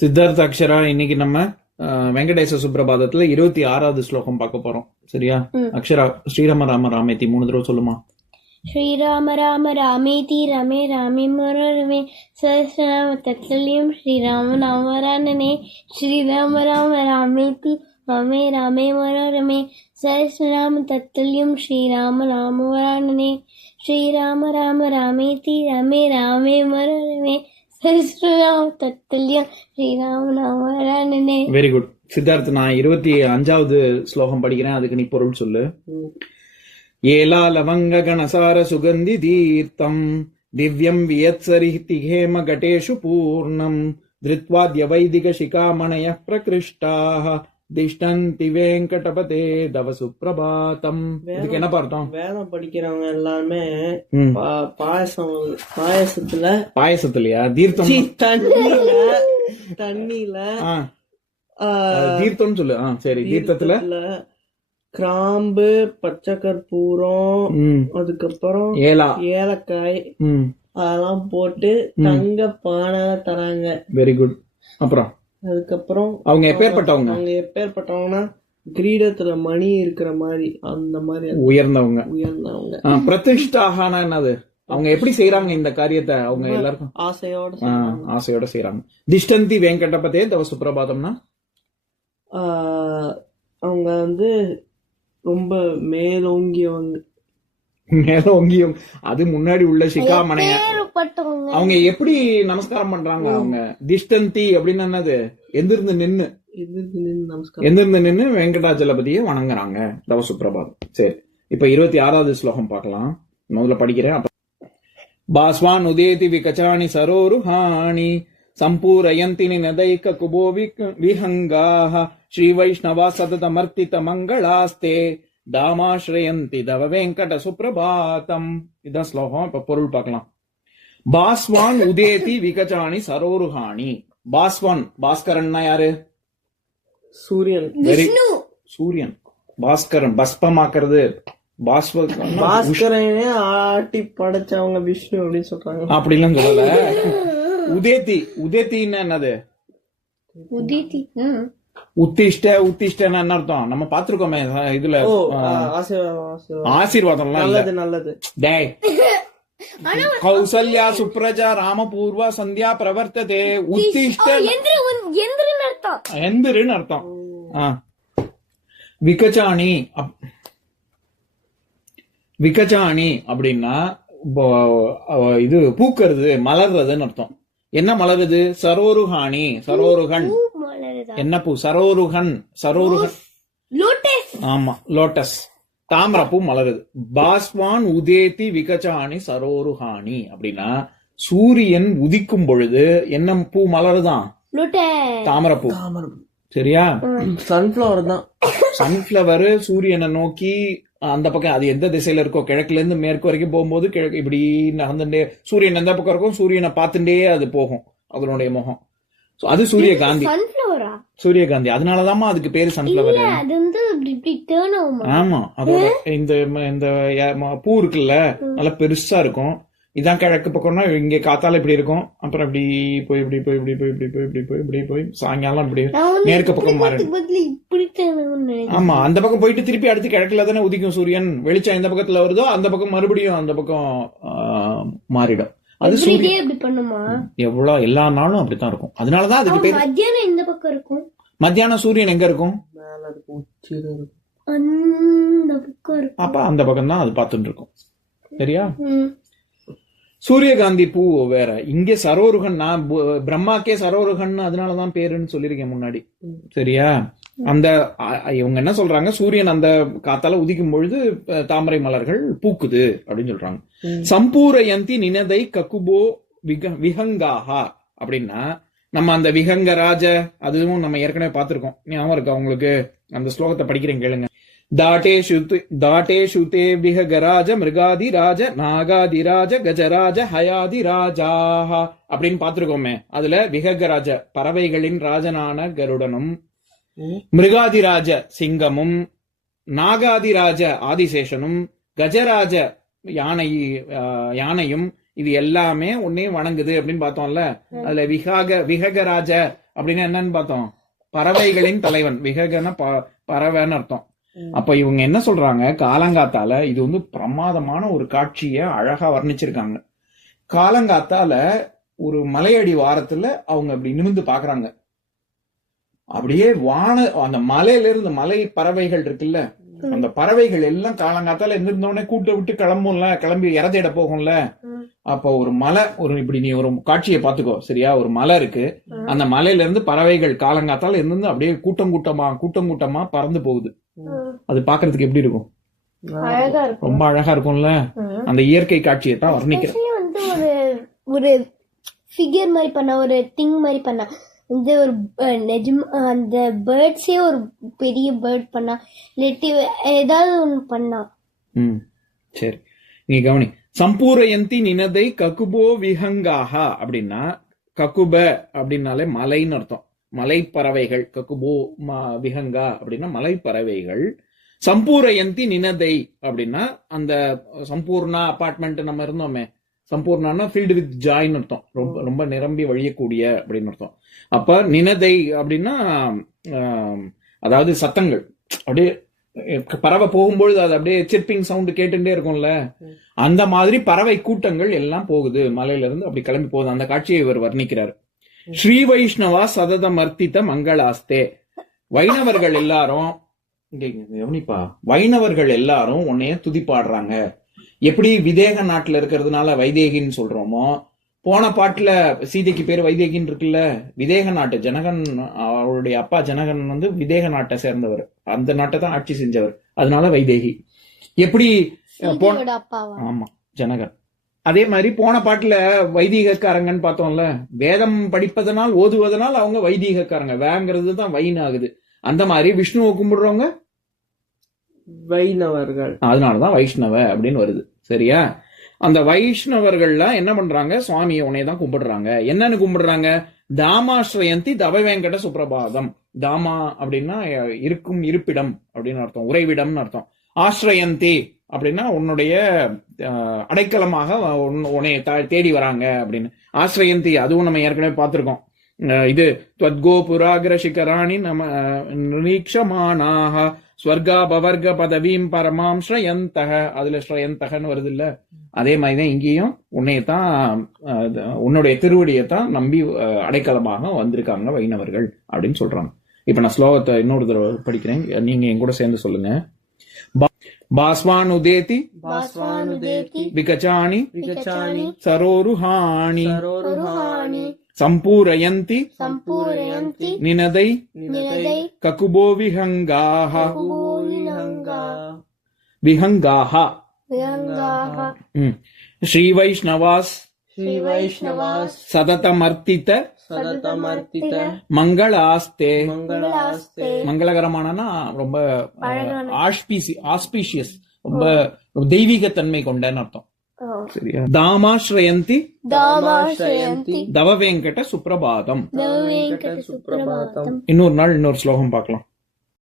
சித்தார்த்த அக்ஷரா, இன்னைக்கு நம்ம வெங்கடேச சுப்ரபாதத்துல 26வது ஸ்லோகம் பார்க்க போறோம். சரியா? அக்ஷரா, ஸ்ரீராம ராம ராமேதி 3 தடவை சொல்லுமா. ஸ்ரீராம ராம ராமேதி ரமே ராமே மனோரமே சஹஸ்ரநாம தத்சல்யம் ஸ்ரீராம நாமரானனே. ஸ்ரீராம ராம ராமேதி ரமே ராமே மனோரமே சஹஸ்ரநாம தத்சல்யம் ஸ்ரீராம நாமரானனே. ஸ்ரீராம ராம ராமேதி ரமே ராமே மனோரமே சஹஸ்ரநாம தத்சல்யம் ஸ்ரீராம நாமரானனே. Very good Siddharth. நான் 25வது ஸ்லோகம் படிக்கிறேன், அதுக்கு நீ பொருள் சொல்லு. ஏலா லவங்க கணசார சுகந்தி தீர்த்தம் திவ்யம் வியத்சரிஹி ஹேம கட்டேஷு பூர்ணம் திருத்வாத்ய வைதிக சிகாமணய பிரகிருஷ்டாஹ திஷ்டந்தி வெங்கடபதே தவ சுப்ரபாதம். இதுக்கு என்ன பார்த்தோம்? வேதம் படிக்கிறவங்க எல்லாமே பாயசத்துலயா தீர்த்தம் தண்ணியில தீர்த்தம் சொல்லு. சரி, தீர்த்தத்துல கிராம்பு, பச்சை கற்பூரம், அதுக்கப்புறம் ஏலக்காய் அதெல்லாம் போட்டு தங்க பானை தராங்க. Very good. அப்புறம் அதுக்கப்புறம் அவங்க எப்பேற்பட்டவங்கன்னா கிரீடத்துல மணி இருக்கிற மாதிரி, அந்த மாதிரி உயர்ந்தவங்க. பிரதிஷ்டாகனா என்னது? அவங்க எப்படி செய்யறாங்க இந்த காரியத்தை? அவங்க எல்லாருக்கும் ஆசையோட செய்யறாங்க. திஷ்டந்தி வெங்கடபதே தவ சுப்ரபாதம்னா அவங்க ரொம்ப மேலோங்கியவங்க. அது முன்னாடி உள்ள சிகாமணைய அவங்க எப்படி நமஸ்காரம் பண்றாங்க? அவங்க திஷ்டந்தி அப்படின்னு என்னது? எந்திருந்து நின்னு வெங்கடாஜலபதியை வணங்குறாங்க. தவ சுப்ரபாதம். சரி, இப்ப 26வது ஸ்லோகம் பார்க்கலாம். முதல்ல படிக்கிறேன். பாஸ்வான் உதேதி விகச்சாணி சரோருஹாணி சம்பூரயந்தி நினதைக குபோ விஹங்காஹ ஸ்ரீ வைஷ்ணவா சததமர்த்தித மங்களாஸ்தே தாமாஸ்ரயந்தி தவ வெங்கட சுப்ரபாதம். இதான் ஸ்லோகம். இப்ப பொருள் பார்க்கலாம். பாஸ்வான் உதேதி விகச்சாணி சரோருஹாணி. பாஸ்வான், பாஸ்கரன்னா யாரு? சூரியன். சூரியன். பாஸ்கரன் பஸ்பமாக்குறது. பாஸ்கரனே ஆட்டி படைச்சவங்க விஷ்ணு அப்படின்னு சொல்றாங்க. அப்படிலாம் சொல்லல. உதேத்தின்னு என்னது? உத்திஷ்டன்னு என்ன அர்த்தம்? நம்ம பாத்துருக்கோமே இதுல. ஆசீர்வாதம். நல்லது. டேய், கௌசல்யா சுப்ரஜா ராமபூர்வா சந்தியா பிரவர்த்ததே. உத்திஷ்ட எந்திரன்னு அர்த்தம். விகச்சாணி அப்படின்னா இது பூக்கிறது, மலர்றதுன்னு அர்த்தம். என்ன மலருது? சரோருஹாணி. சரோருகன் என்ன பூ? சரோருகன். ஆமா, லோட்டஸ், தாமரை பூ மலருது. பாஸ்வான் உதேதி விகச்சாணி சரோருஹாணி அப்படின்னா சூரியன் உதிக்கும் பொழுது என்ன பூ மலருதான்? தாமரை பூ. சரியா? சன்ஃபிளவர் தான். சன்ஃபிளவர் சூரியனை நோக்கி அந்த பக்கம், அது எந்த திசையில இருக்கோ, கிழக்குல இருந்து மேற்கு வரைக்கும் போகும்போது கிழக்கு இப்படி நகர்ந்துட்டே, சூரியன் எந்த பக்கம் இருக்கும் சூரியனை பார்த்துட்டே அது போகும், அதனுடைய முகம். அது சூரியகாந்தி. சூரியகாந்தி. அதனாலதான் அதுக்கு பேரு சன்ஃபிளவர். ஆமா, அதோட இந்த பூ இருக்குல்ல, நல்லா பெருசா இருக்கும். இதான் கிழக்கு பக்கம்னா இங்க காத்தால இப்படி இருக்கும், அப்புறம் இப்படி போய் இப்படி போய் இப்படி போய் இப்படி போய் இப்படி போய் இப்படி போய் சாயங்காலம் இப்படி மேற்கு பக்கம் மாறிடும். ஆமா, அந்த பக்கம் போயிட்டு திருப்பி அடுத்து கிழக்குல தானே உதிக்கும் சூரியன். வெளிச்சம் எந்த பக்கத்துல வருதோ அந்த பக்கம் மறுபடியும் அந்த பக்கம் மாறிடும். அது சூரியன் எவ்வளவு எல்லா நாளும் அப்படித்தான் இருக்கும். அதனாலதான் அதுக்கு பேர். மத்தியானம் எந்த பக்கம் இருக்கும்? மத்தியானம் சூரியன் எங்க இருக்கும்? அப்ப அந்த பக்கம் தான் அது பார்த்துட்டு இருக்கும். சரியா? சூரியகாந்தி பூ வேற. இங்க சரோருகன், நான் பிரம்மாக்கே சரோருகன் அதனாலதான் பேருன்னு சொல்லிருக்கேன் முன்னாடி. சரியா? அந்த இவங்க என்ன சொல்றாங்க? சூரியன் அந்த காத்தால உதிக்கும் பொழுது தாமரை மலர்கள் பூக்குது அப்படின்னு சொல்றாங்க. சம்பூரயந்தி நினதை ககுபோ விஹங்காஹா அப்படின்னா நம்ம அந்த விஹங்கராஜ, அதுவும் நம்ம ஏற்கனவே பார்த்திருக்கோம். ஞாபகம் இருக்கா உங்களுக்கு? அந்த ஸ்லோகத்தை படிக்கிறேன் கேளுங்க. தாட்டேஷு தே விஹகராஜ மிருகாதிராஜ நாகாதிராஜ கஜராஜ ஹயாதிராஜாஹ அப்படின்னு பாத்துருக்கோமே. அதுல விஹகராஜ பறவைகளின் ராஜனான கருடனும், மிருகாதிராஜ சிங்கமும், நாகாதிராஜ ஆதிசேஷனும், கஜராஜ யானையும், இது எல்லாமே உன்னையும் வணங்குது அப்படின்னு பார்த்தோம்ல. அதுல விஹகராஜ அப்படின்னா என்னன்னு பார்த்தோம், பறவைகளின் தலைவன். விஹகன பறவைன்னு அர்த்தம். அப்ப இவங்க என்ன சொல்றாங்க, காலங்காத்தால இது வந்து பிரமாதமான ஒரு காட்சிய அழகா வர்ணிச்சிருக்காங்க. காலங்காத்தால ஒரு மலையடி வாரத்துல அவங்க அப்படி நிமிர்ந்து பாக்குறாங்க. அப்படியே அந்த மலையில இருந்து மலை பறவைகள் இருக்குல்ல, அந்த பறவைகள் எல்லாம் காலங்காத்தால இருந்தோடனே கூட்ட விட்டு கிளம்பும்ல, கிளம்பி இறதையிட போகும்ல. அப்ப ஒரு மலை, இப்படி நீ ஒரு காட்சியை பாத்துக்கோ சரியா, ஒரு மலை இருக்கு, அந்த மலையில இருந்து பறவைகள் காலங்காத்தால இருந்து அப்படியே கூட்டம் கூட்டமா பறந்து போகுது. அது பாக்குறதுக்கு எப்படி இருக்கும், அழகா இருக்கும், ரொம்ப அழகா இருக்கும்ல. அந்த இயற்கை காட்சியை தான் வர்ணிக்கிறேன். வந்து ஒரு ஃபிகர் மாதிரி பண்ண, ஒரு திங் மாதிரி பண்ணா, இந்த ஒரு நிஜம் அந்த பேர்ட்ஸே ஒரு பெரிய பேர்ட் பண்ணா, இல்லாட்டி ஏதாவது ஒன்று பண்ணா. சரி, நீ கவனி. சம்பூரயந்தி நினதை ககுபோ விஹங்காக அப்படின்னா, ககுப அப்படின்னாலே மலைன்னு அர்த்தம், மலை பறவைகள். ககுபோ விஹங்கா அப்படின்னா மலை பறவைகள். சம்பூரயந்தி நினதை அப்படின்னா அந்த சம்பூர்ணா அபார்ட்மெண்ட் நம்ம இருந்தோமே, சம்பூர்ணான்னா ஃபில்டு வித் ஜாய்ன்னு அர்த்தம், ரொம்ப ரொம்ப நிரம்பி வழியக்கூடிய அப்படின்னு அர்த்தம். அப்ப நினதை அப்படின்னா அதாவது சத்தங்கள், அப்படியே பறவை போகும்பொழுது அது அப்படியே சிர்பிங் சவுண்ட் கேட்டுட்டே இருக்கும்ல, அந்த மாதிரி பறவை கூட்டங்கள் எல்லாம் போகுது மலையில இருந்து, அப்படி கிளம்பி போகுது. அந்த காட்சியை இவர் வர்ணிக்கிறார். ஸ்ரீ வைஷ்ணவா சததமர்த்தித மங்களாஸ்தே. வைணவர்கள் எல்லாரும், கவனிப்பா, வைணவர்கள் எல்லாரும் உன்னைய துதிப்பாடுறாங்க. எப்படி விதேக நாட்டுல இருக்கிறதுனால வைதேகின்னு சொல்றோமோ, போன பாட்டுல சீதைக்கு பேரு வைதேகின்னு இருக்குல்ல, விதேக நாட்டு ஜனகன், அவருடைய அப்பா ஜனகன் வந்து விதேக நாட்டை சேர்ந்தவர், அந்த நாட்டை தான் ஆட்சி செஞ்சவர், அதனால வைதேகி. எப்படி ஆமா ஜனகன். அதே மாதிரி போன பாட்டுல வைதீகக்காரங்கன்னு பார்த்தோம்ல, வேதம் படிப்பதனால் ஓதுவதனால் அவங்க வைதீகக்காரங்க, வேங்கிறது தான் வைன் ஆகுது. அந்த மாதிரி விஷ்ணுவை கும்பிடுறவங்க வைணவர்கள், அதனாலதான் வைஷ்ணவ அப்படின்னு வருது சரியா. அந்த வைஷ்ணவர்கள்லாம் என்ன பண்றாங்க, சுவாமியை உன்னை தான் கும்பிடுறாங்க. என்னன்னு கும்பிடுறாங்க, தாமாஸ்ரயந்தி தவ வெங்கட சுப்பிரபாதம். தாமா அப்படின்னா இருக்கும் இருப்பிடம் அப்படின்னு அர்த்தம், உறைவிடம்னு அர்த்தம். ஆஸ்ரயந்தி அப்படின்னா உன்னுடைய அடைக்கலமாக உன்னை தேடி வராங்க அப்படின்னு. ஆஸ்ரயந்தி அதுவும் நம்ம ஏற்கனவே பார்த்திருக்கோம். இது त्वद्गो पुराग्र शिखराणि नम निरीक्षमाणाः ஸ்வர்கா பவர்க பதவீம் பரமாம் ஸ்ரயந்தக, அதுல ஸ்ரயந்தகன்னு வருது இல்ல, அதே மாதிரிதான் இங்கேயும் உன்னையத்தான், உன்னுடைய திருவடியத்தான் நம்பி அடைக்கலமாக வந்திருக்காங்க வைணவர்கள் அப்படின்னு சொல்றாங்க. இப்ப நான் ஸ்லோகத்தை இன்னொரு தடவை படிக்கிறேன், நீங்க என் கூட சேர்ந்து சொல்லுங்க. பாஸ்வானுதேதி விகச்சாணி சரோருஹாணி சம்பூரயந்தி நினதை ககுபோ விஹங்காஹ. ஸ்ரீ வைஷ்ணவாஸ் சததமர்த்தித மங்களாஸ்தே. மங்களகரமானனா ரொம்ப ஆஸ்பீஷியஸ், ரொம்ப தெய்வீக தன்மை கொண்டன்னு அர்த்தம் சரியா. தாமாஸ்ரயந்தி தவ வெங்கட சுப்ரபாதம். இன்னொரு நாள் இன்னொரு ஸ்லோகம் பார்க்கலாம்.